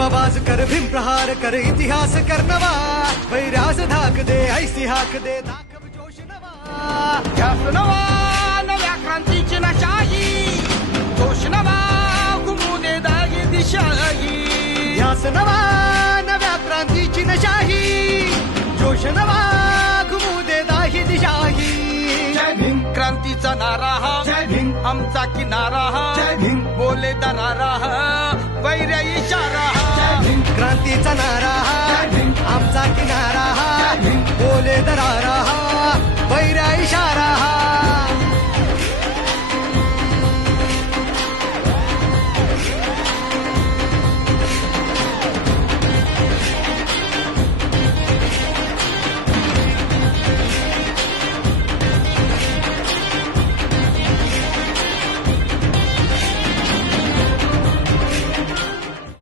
आवाज कर भीम प्रहार कर इतिहास कर नवा वैरास धाक दे ऐसी हाक दे दाखव जोश नवा ध्यास नवा नव्या क्रांतीची नशाही जोश नवा घुमू दे दागी दिशाही ध्यास नवा नव्या क्रांतीची नशाही जोश नवा घुमू दे दाही दिशाही जय भीम क्रांतीचा नारा हा जय भीम आमचा किनारा हा जय भीम बोले दरारा हा वैर्या इशारा हा जय भीम क्रांतीचा नारा हा